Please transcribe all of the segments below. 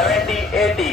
70, 80,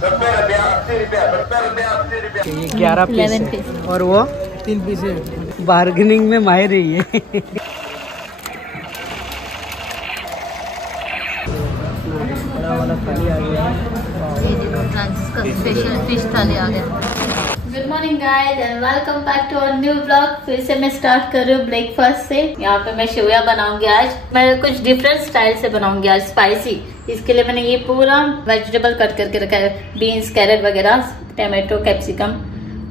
70 रुपया, 80 रुपया, 70 रुपया, 80 रुपया। ये 11 पीस है और वो 3 पीस है। बार्गेनिंग में माहिर है ये। बड़ा वाला थाली आ गया है। ये देखो फ्रांसिस का स्पेशल फिश थाली आ गया। Good morning guys and welcome back to our new blog. फिर से मैं स्टार्ट कर रही हूँ ब्रेकफास्ट से। यहाँ पे मैं शेवया बनाऊंगी आज। मैं कुछ डिफरेंट स्टाइल से बनाऊंगी आज, स्पाइसी। इसके लिए मैंने ये पूरा वेजिटेबल कट करके रखा है, बीन्स, कैरेट वगैरह, टमाटो, कैप्सिकम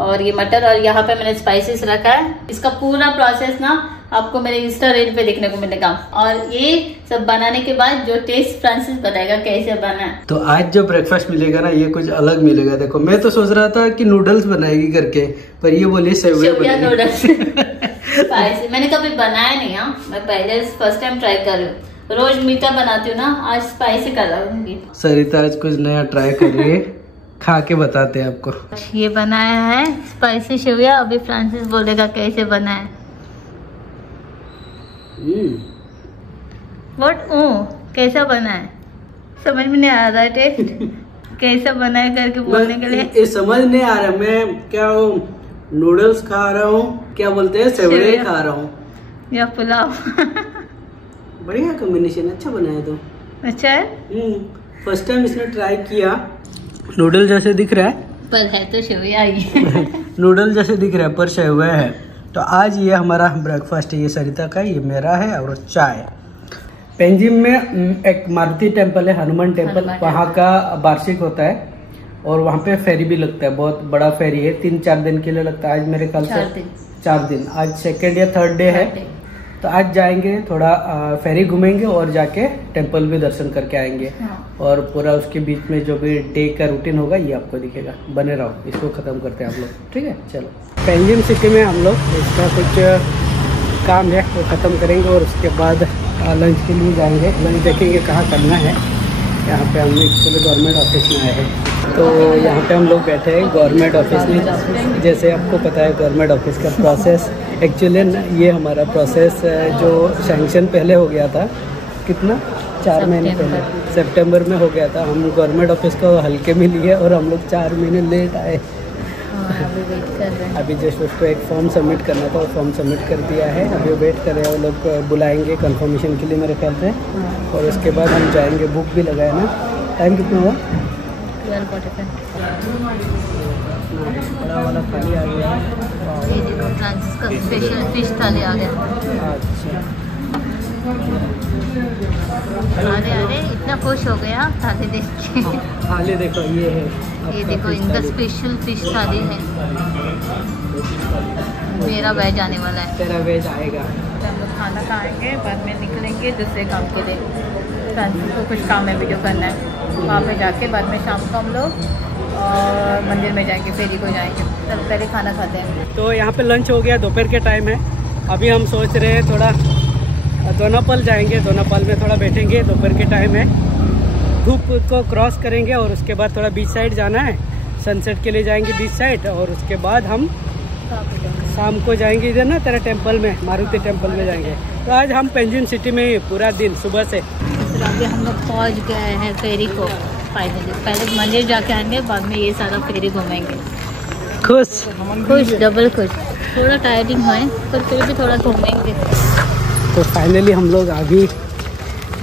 और ये मटर, और यहाँ पे मैंने स्पाइसेस रखा है। इसका पूरा प्रोसेस ना आपको मेरे इंस्टा रील पे देखने को मिलेगा, और ये सब बनाने के बाद जो टेस्ट फ्रांसिस बताएगा कैसे बना है। तो आज जो ब्रेकफास्ट मिलेगा ना, ये कुछ अलग मिलेगा। देखो, मैं तो सोच रहा था कि नूडल्स बनाएगी करके, पर ये बोली सेवया नूडल्स। स्पाइसी मैंने कभी बनाया नहीं। हाँ, मैं पहले फर्स्ट टाइम ट्राई कर रही हूँ। रोज मीठा बनाती हूँ ना, आज स्पाइसी करूंगी। सरिता आज कुछ नया ट्राई कर रही है, खा के बताते हैं आपको। ये बनाया है स्पाइसी शेवया। अभी फ्रांसिस बोलेगा कैसे बना है। कैसा बना है समझ में नहीं आ रहा है। टेस्ट कैसा बना है करके बोलने के लिए ये समझ नहीं आ रहा। मैं क्या नूडल्स खा रहा हूँ, क्या बोलते हैं, सेवड़े खा रहा हूँ या पुलाव। बढ़िया कॉम्बिनेशन, अच्छा बनाया तो। अच्छा है। फर्स्ट टाइम इसने ट्राई किया। नूडल जैसे दिख रहा है पर है तो शेवया ही। नूडल जैसे दिख रहा है पर शेवया है। तो आज ये हमारा ब्रेकफास्ट है। ये सरिता का, ये मेरा है, और चाय। पेंजिम में एक मारुति टेम्पल है, हनुमान टेम्पल, वहाँ का वार्षिक होता है और वहाँ पे फेरी भी लगता है। बहुत बड़ा फेरी है, 3-4 दिन के लिए लगता है। आज मेरे ख्याल से 4 दिन। आज सेकेंड या थर्ड डे है। तो आज जाएंगे, थोड़ा फेरी घूमेंगे और जाके टेम्पल भी दर्शन करके आएंगे। और पूरा उसके बीच में जो भी डे का रूटीन होगा ये आपको दिखेगा। बने रहो, इसको खत्म करते हैं आप लोग, ठीक है। चलो, पेंजिम सिटी में हम लोग इसका कुछ काम है वो खत्म करेंगे और उसके बाद लंच के लिए जाएंगे। लंच देखेंगे कहाँ करना है। यहाँ पे हम एक्चुअली गवर्नमेंट ऑफिस में आए हैं। तो यहाँ पे हम लोग बैठे हैं गवर्नमेंट ऑफिस में। जैसे आपको पता है गवर्नमेंट ऑफिस का प्रोसेस, एक्चुअली ये हमारा प्रोसेस जो सैंक्शन पहले हो गया था, कितना 4 महीने पहले सितंबर में हो गया था। हम गवर्नमेंट ऑफिस को हल्के में लिए और हम लोग 4 महीने लेट आए। अभी जस्ट उसको एक फॉर्म सबमिट करना था, वो फॉर्म सबमिट कर दिया है। अभी वेट कर रहे हैं, वो लोग बुलाएंगे कंफर्मेशन के लिए मेरे ख्याल से। और उसके बाद हम जाएंगे। बुक भी लगाए ना। टाइम कितना हुआ? 12:45। बड़ा वाला थाली आ गया है। ये देखो फ्रांसिस का स्पेशल फिश थाली आ गया। अच्छा, अरे अरे इतना खुश हो गया थाली देख के। थाली देखो, ये है, ये देखो इनका स्पेशल फिश थाली है। मेरा वेज आने वाला है। तेरा वेज आएगा। हम लोग खाना खाएंगे, बाद में निकलेंगे दूसरे काम के लिए। फ्रांसिस को कुछ काम है, वीडियो करना है। वहाँ पे जाके बाद में शाम को हम लोग और मंदिर में जाएंगे, फेरी को जाएंगे। तब पहले खाना खाते हैं। तो यहाँ पे लंच हो गया, दोपहर के टाइम है। अभी हम सोच रहे हैं थोड़ा दोनापाल जाएंगे। दोनापाल में थोड़ा बैठेंगे, दोपहर के टाइम है। धूप को क्रॉस करेंगे और उसके बाद थोड़ा बीच साइड जाना है। सनसेट के लिए जाएंगे बीच साइड, और उसके बाद हम शाम को जाएंगे इधर ना तेरा टेम्पल में, मारुति टेम्पल में जाएंगे। तो आज हम पेंजिम सिटी में ही पूरा दिन सुबह से। तो अभी हम लोग पहुँच गए हैं फेरी को फाइनली। पहले मंदिर जाके आएंगे, बाद में ये सारा फेरी घूमेंगे। खुश, डबल खुश। थोड़ा टायरिंग है पर फिर भी थोड़ा घूमेंगे। तो फाइनली हम लोग अभी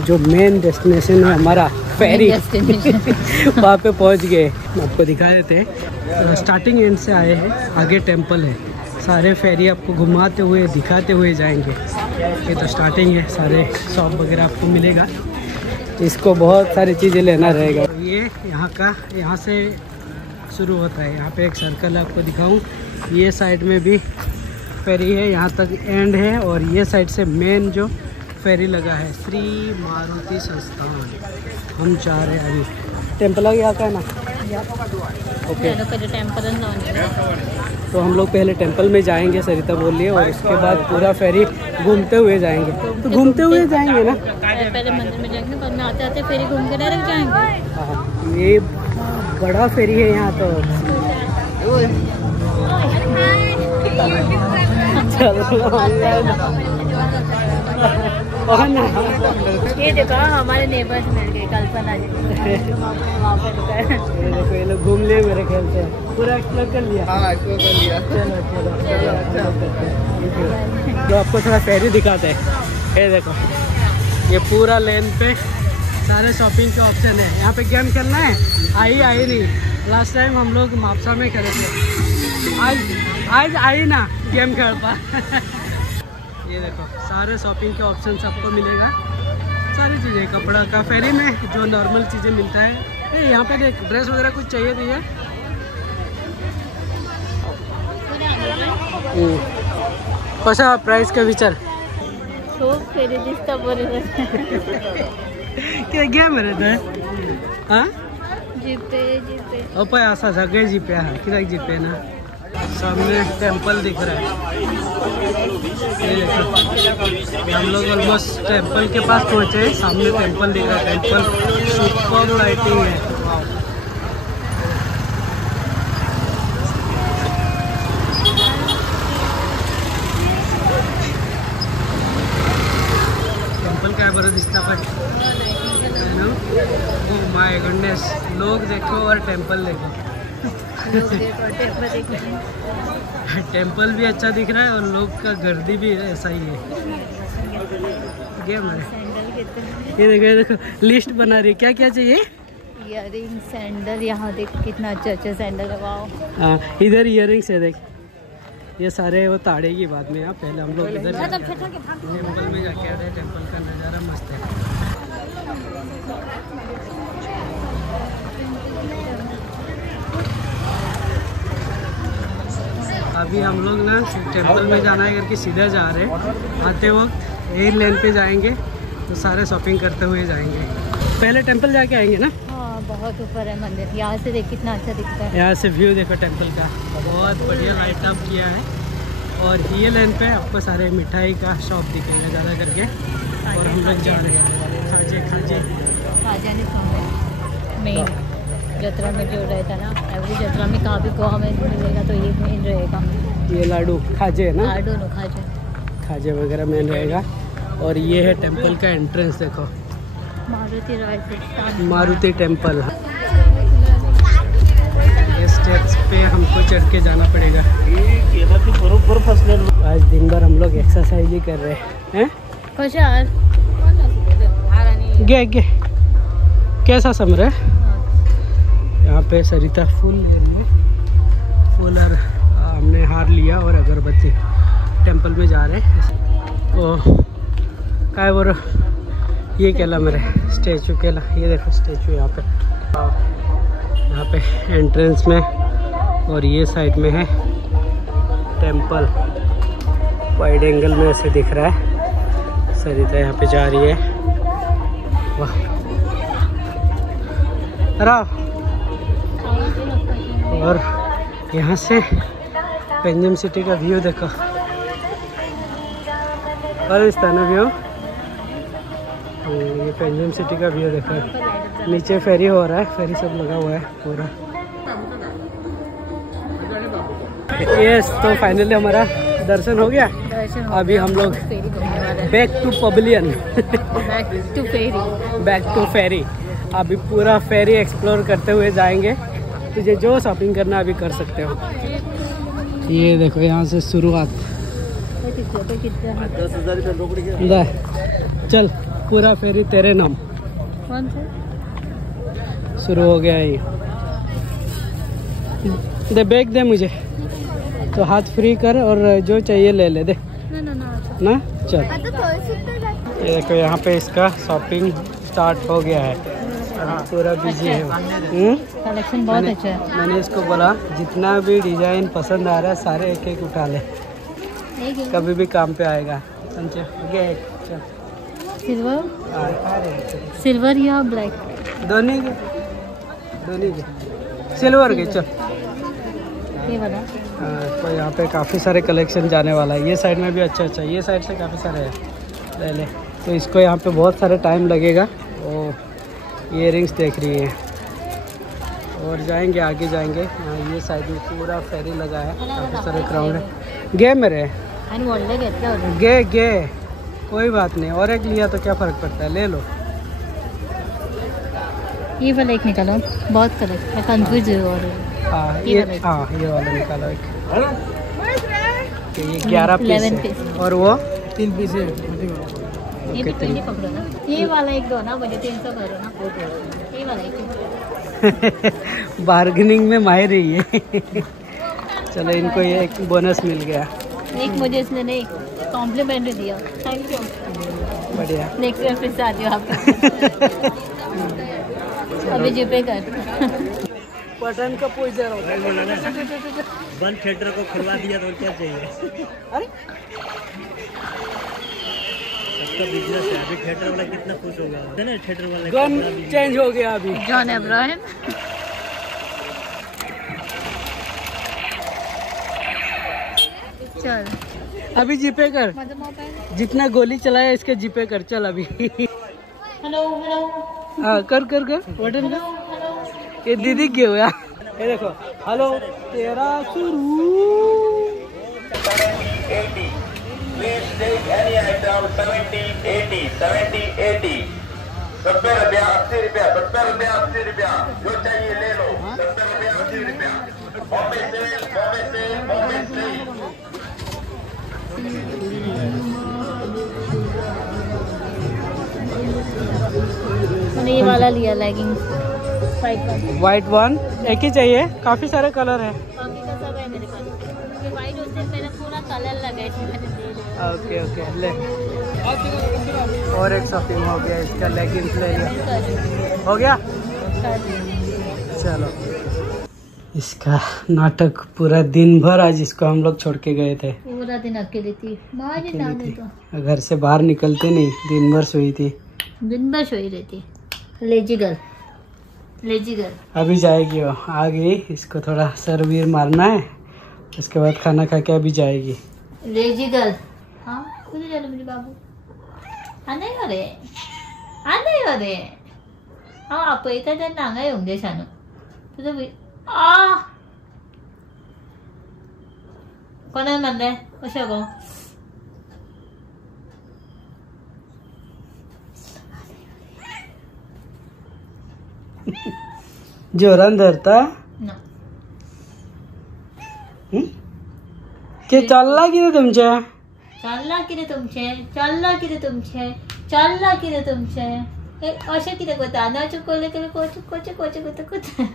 जो मेन डेस्टिनेशन है हमारा फेरी वहाँ पे पहुँच गए। आपको दिखा देते हैं। तो स्टार्टिंग एंड से आए हैं, आगे टेम्पल है। सारे फेरी आपको घुमाते हुए दिखाते हुए जाएंगे। ये तो स्टार्टिंग है, सारे शॉप वगैरह आपको मिलेगा। इसको बहुत सारी चीज़ें लेना रहेगा। ये यहाँ से शुरू होता है। यहाँ पे एक सर्कल आपको दिखाऊं। ये साइड में भी फेरी है, यहाँ तक एंड है। और ये साइड से मेन जो फेरी लगा है, श्री मारुति संस्थान। हम जा रहे हैं अभी टेम्पल आ का है ना। ओके, तो हम लोग पहले टेम्पल में जाएंगे, सरिता बोल रही है, और उसके बाद पूरा फेरी घूमते हुए जाएंगे। तो घूमते हुए जाएंगे ना, पहले मंदिर में जाएंगे, बाद में आते आते फेरी घूम के डायरेक्ट जाएंगे। हाँ, ये बड़ा फेरी है यहाँ तो। चलो ये देखो हमारे नेबर्स मिल गए, कल्पना जी वहाँ पे रुका है। ये देखो ये लोग घूम लिए मेरे ख्याल से, पूरा एक्सप्लोर कर लिया। हाँ एक्सप्लोर कर लिया। चलो तो आपको थोड़ा फेरी दिखाते हैं। ये देखो ये पूरा लेन पे सारे शॉपिंग के ऑप्शन है। यहाँ पे गेम खेलना है, आई नहीं। लास्ट टाइम हम लोग मापसा में खेले थे, आज आई ना गेम खेल पा। ये देखो सारे शॉपिंग के ऑप्शन सबको मिलेगा, सारी चीज़ें कपड़ा का फेरी में जो नॉर्मल चीज़ें मिलता है। यहाँ पे देख ड्रेस वगैरह कुछ चाहिए तो ये कसा प्राइस का विचार फेरी दिसता बरोबर क्या गेम रहता है। हाँ जीपे जीपे अपाय असा सगळे जीपे हा कित्याक जीपे ना। सामने टेंपल दिख रहा है, ये देखो हम लोग ऑलमोस्ट टेंपल के पास पहुँचे हैं। सामने टेंपल दिख रहा है, टेंपल सुपर लाइटिंग है। टेंपल क्या बड़ा दिखता पर माय गुडनेस, लोग देखो और टेंपल देखो। टेंपल भी अच्छा दिख रहा है और लोग का गर्दी भी ऐसा ही है। गेम है ये देखो लिस्ट बना रही है, क्या क्या चाहिए। इयररिंग सैंडल, यहाँ देख कितना अच्छा अच्छा सैंडल है। वाओ हाँ इधर इयररिंग्स है देख, ये सारे वो ताड़ेगी बाद में। यहाँ पहले हम लोग इधर टेंपल में जाके आ रहे हैं। टेंपल का नज़ारा मस्त है। अभी हम लोग ना टेंपल में जाना है करके सीधा जा रहे हैं। आते वक्त एयर लेन पे जाएंगे तो सारे शॉपिंग करते हुए जाएंगे। पहले टेंपल जाके आएंगे ना। हाँ बहुत ऊपर है मंदिर, यहाँ से देख कितना अच्छा दिखता है। यहाँ से व्यू देखो टेंपल का, बहुत बढ़िया लाइट अप किया है। और ये लेन पे आपको सारे मिठाई का शॉप दिखेगा ज़्यादा करके। और हम लोग जा रहे हैं खाजा नहीं सुन मेन जत्रा में जो रहता ना, एवरी जत्रा में कहाँ भी गोवा में मिलेगा तो ये मेन रहेगा। ये लाडू खाजे है ना, लाडू नो खाजे वगैरह मेन रहेगा। और ये है टेंपल का एंट्रेंस देखो, मारुति राइट मारुति टेंपल। ये स्टेप्स पे हमको चढ़ के जाना पड़ेगा। आज दिन भर हम लोग एक्सरसाइज ही कर रहे हैं। गे कैसा समर है यहाँ पे। सरिता फूल ले रही है, फूल और हमने हार लिया और अगरबत्ती। टेंपल में जा रहे हैं। ओ काय बोलो ये केला मेरे स्टैचू केला, ये देखो स्टैचू यहाँ पे एंट्रेंस में। और ये साइड में है टेंपल, वाइड एंगल में ऐसे दिख रहा है। सरिता यहाँ पे जा रही है। वाह और यहाँ से पेंजिम सिटी का व्यू देखो। और इस तरह व्यू, ये पेंजिम सिटी का व्यू देखो। नीचे फेरी हो रहा है, फेरी सब लगा हुआ है पूरा। यस तो फाइनली हमारा दर्शन हो गया। अभी हम लोग back to pavilion, back to ferry. अभी पूरा फेरी एक्सप्लोर करते हुए जाएंगे। तुझे जो शॉपिंग करना अभी कर सकते हो। ये देखो यहाँ से शुरुआत। चल पूरा फेरी तेरे नाम। कौन सा शुरू हो गया ये। दे बैग दे मुझे, तो हाथ फ्री कर और जो चाहिए ले ले दे ना। चल ये देखो यहाँ पे इसका शॉपिंग स्टार्ट हो गया है। पूरा बिजी है। कलेक्शन बहुत अच्छा है। मैंने इसको बोला जितना भी डिजाइन पसंद आ रहा है सारे एक एक उठा ले, कभी भी काम पे आएगा। सिल्वर या ब्लैक, दोनों के सिल्वर के। चल ये वाला। तो यहाँ पे काफ़ी सारे कलेक्शन जाने वाला है। ये साइड में भी अच्छा, ये साइड से काफ़ी सारे हैं, ले ले। तो इसको यहाँ पे बहुत सारा टाइम लगेगा। और इयररिंग्स देख रही है और जाएंगे आगे जाएंगे। ये साइड में पूरा फेरी लगा है, काफ़ी सारे क्राउड है। गे मेरे गे कोई बात नहीं, और एक लिया तो क्या फर्क पड़ता है, ले लो। ये वाला एक निकालो, बहुत कलर मैं कंफ्यूज हूँ। और हाँ ये वाला निकालो एक। ये 11 पीस और वो 3 पीस है। ये भी पहले पकड़ो ना, ये वाला एक दो ना, मुझे 300 करो ना, ये वाला एक। बार्गेनिंग में माहिर है ये। चलो इनको ये एक बोनस मिल गया। एक मुझे इसने नहीं कॉम्प्लीमेंट दिया, थैंक यू। बढ़िया। नेक्स्ट ईयर फिर से आती हूँ आपके अभी जीपे कर। पठान का पोस्टर वन थिएटर को खुलवा दिया तो क्या चाहिए। अरे सबका बिजनेस है, अभी थिएटर वाला कितना खुश हो गया है ना, थिएटर वाला गन चेंज हो गया अभी। जॉन अब्राहम चल अभी जीपे कर, जितना गोली चलाया इसके जीपे कर। चल अभी। हेलो हेलो हाँ कर कर कर बटन कर। ये दीदी क्यों हुआ? ये देखो, हेलो तेरा शुरू। 80. Please take any item 70, 80, 70, 80. 70 रुपया, 80 रुपया, 70 रुपया, 80 रुपया, जो चाहिए ले लो। 70 रुपया, 80 रुपया। बॉम्बे से, बॉम्बे से, बॉम्बे से। मैंने ये वाला लिया लेगिंग व्हाइट वन एक ही चाहिए, काफी सारे कलर है। बाकी का सब है मेरे पास, क्योंकि व्हाइट उस दिन मेरा पूरा कलर लगा इसमें, मैंने ले लिया। ओके ओके ले। और एक शॉपिंग हो गया, इसका लेगिंग्स ले लिया। हो गया, चलो। इसका नाटक पूरा दिन भर आज इसको हम लोग छोड़ के गए थे। पूरा दिन अकेली थी, बाहर ही डाले तो घर से बाहर निकलते नहीं, दिन भर सोई थी। दिन भर सोई रहती। Lazy girl, lazy girl. अभी जाएगी वो, आ गई। इसको थोड़ा सरवीर मारना है, उसके बाद खाना खा के अभी जाएगी। Lazy girl. हाँ खुद चलो मेरे बाबू। आने वाले, आने वाले। हाँ आप इतना दिन ना गए होंगे शानू तो भी कौन है मन है उसे को जोरान धरता ना ते चालला की तुमच्या चालला किती तुमचे, चालला किती तुमचे, चालला किती तुमचे, असे किती करता ना चुकवले केले कोचे कोचे कोचे कोचे कोचे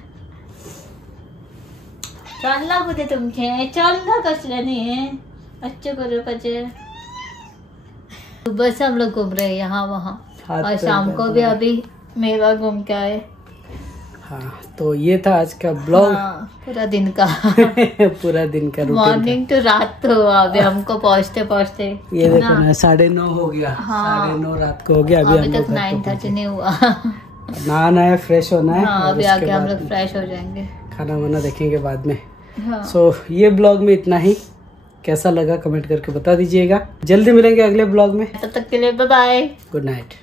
चालला कुठे तुमचे, चालला कसल्याने अच्छे करो पचे। सुबह से हम लोग घूम रहे हैं यहाँ वहाँ, और शाम को भी अभी मेवा घूम के आए। हाँ तो ये था आज का ब्लॉग। पूरा दिन का पूरा दिन का रूटीन। मॉर्निंग टू रात तो हुआ अभी हमको पहुँचते पहुँचते। ये देखो ना 9:30 हो गया। हाँ 9:30 रात को हो गया। अभी तक 9:30 नहीं हुआ। नहाना है, फ्रेश होना है। हाँ अभी आके हम लोग फ्रेश हो जाएंगे, खाना वाना देखेंगे बाद में। हाँ। सो ये ब्लॉग में इतना ही। कैसा लगा कमेंट करके बता दीजिएगा। जल्दी मिलेंगे अगले ब्लॉग में, तब तक के लिए बाय बाय, गुड नाइट।